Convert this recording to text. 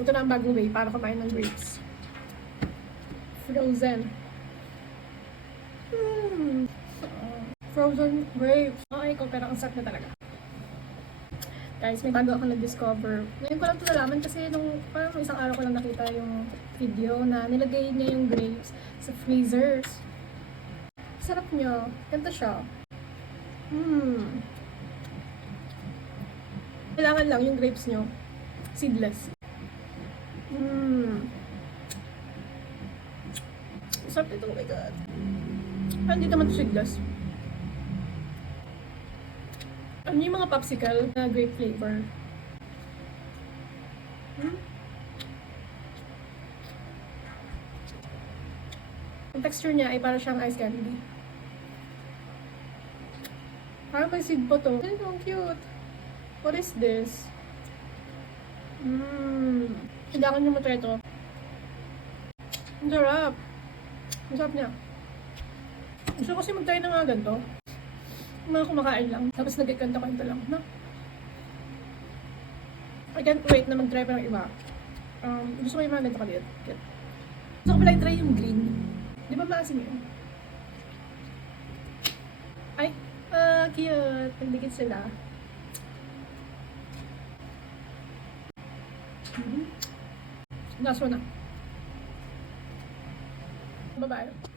Ito na ang bagong way para kumain ng grapes. Frozen. Frozen grapes. Ay ko, pero ang sarap na talaga. Guys, may bago ako na-discover. Ngayon ko lang ito nalaman kasi nung parang isang araw ko lang nakita yung video na nilagay niya yung grapes sa freezers. Sarap niya. Ganda siya. Kailangan lang yung grapes nyo seedless. Sarap ito. Oh my god. Hindi naman ito seedless. Ano yung mga popsicle na grape flavor? Ang texture niya ay para siyang ice candy. Parang may seed po to. Ay, ang cute. What is this? Kailangan nyo matry ito. Ang sarap. Ang sarap niya. Gusto ko kasi mag-try na nga ganito. Mga kumakain lang. Tapos nagkikanta-kanta lang. No? I can't wait na mag-try pa ng iba. Gusto ko yung mga ganito kalit. Gusto ko pala i-try yung green. Di ba maasim yun? Ay, cute. Nagdikit sila. Last one na. Bye-bye.